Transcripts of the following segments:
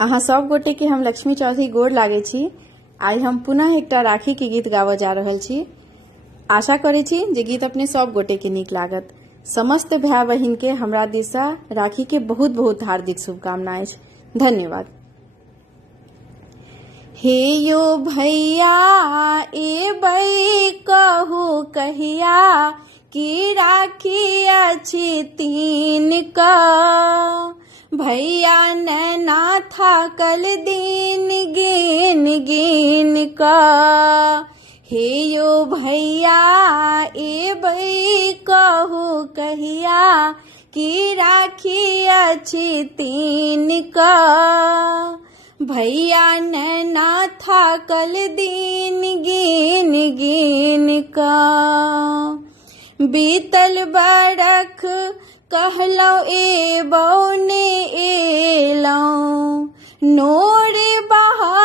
अहाँ सब गोटे के हम लक्ष्मी चौधरी गोर लागे छी। आई हम पुनः एकटा राखी के गीत गाबऽ जा रहल छी। आशा करे छी जे गीत अपने सब गोटे के नीक लागत। समस्त भाई बहिन के हमरा दिशा राखी के बहुत बहुत हार्दिक शुभकामनाएं। धन्यवाद। हे यो भैया ए बई कहू कहिया की राखी अछि तीन का, भैया नैना थाकल दीन गिन गिन का। हे यो भैया ए बई कहू कहिया की राखी अछि तीन का, भैया नैना थाकल दीन गिन गिन का। बीतल बरख कहलौ ए बौने एलौं, नोरे बहा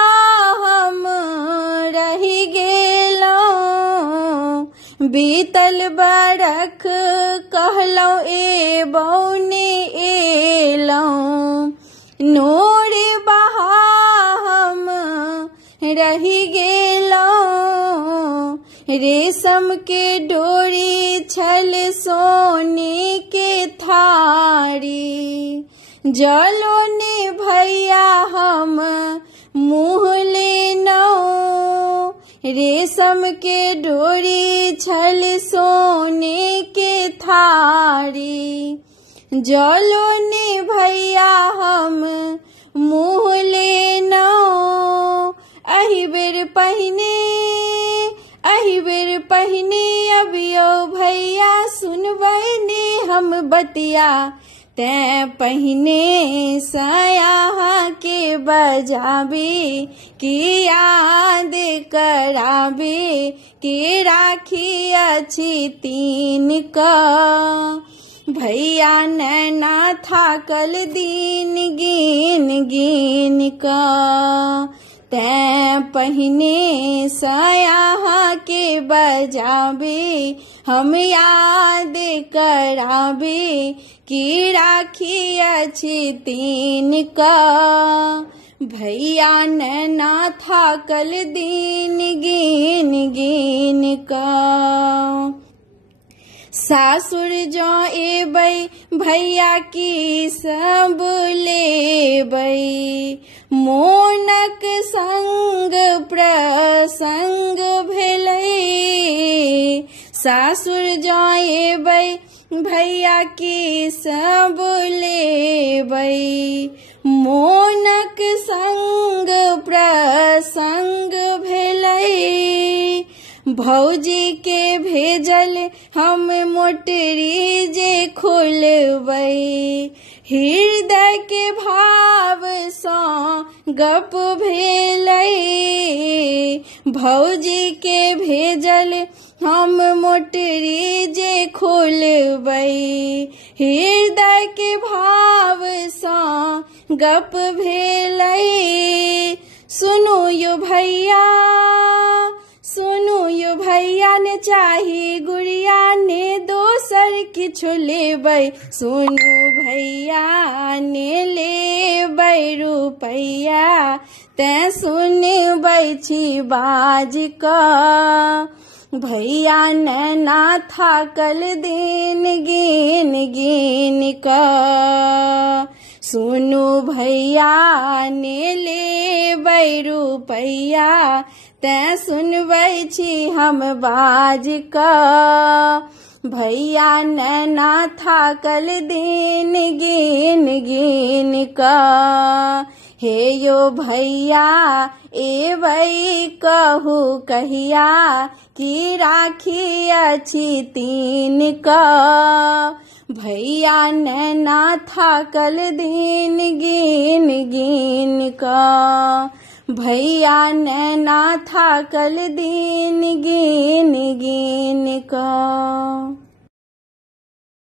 हम रहि गेलौं। बीतल बरख कहलौ ए बौने एलौं, नोरे बहा हम रहि गेलौं। रेशम के डोरी छल सोने के थारी, जलो ने भैया हम मुँह लेनौं। रेशम के डोरी छल सोने के थारी, जलो ने भैया हम मुँह लेनौं। अहि बेर पहिने अबियो भैया सुनबै ने हम बतिया, तैं पहिने सयाहा के बजाबे की याद कराबे के राखी अछि तीन का। भैया नैना थाकल दीन गिन गिन का, तैं पहिने सयाहा के बजाबे हम याद कराबे की राखी अछि तीन का। भैया नैना थाकल दीन गिन गिन का। सासुर जो एबै भैया की सब लेबै, मोनक संग प्रसंग भेलै। सासुर जो एबै भैया की सब लेबै, मोनक संग प्रसंग भेलै। भौजी के भेजल हम मोटरी जे खोलबै, हृदय के भाव सँ गप भेलै। भौजी के भेजल हम मोटरी जे खोलबै, हृदय के भाव सँ गप भेलै। सुनू यो भैया ने चाही गुड़िया ने दोसर किछु लेबै। सुनू भैया ने लेबै रुपैया, तैं सुनबै छी बाज का। भैया नैना थाकल दीन गिन गिन का, सुनू भैया ने लेबै रुपैया, तैं सुनबै छी हम बाज का। भैया नैना थाकल दीन गिन गिन का। हे यो भैया एबै कहू कहिया की राखी अछि तीन का, भैया नैना थाकल दीन गिन गिन का। भैया नैना थाकल दीन गिन गिन का।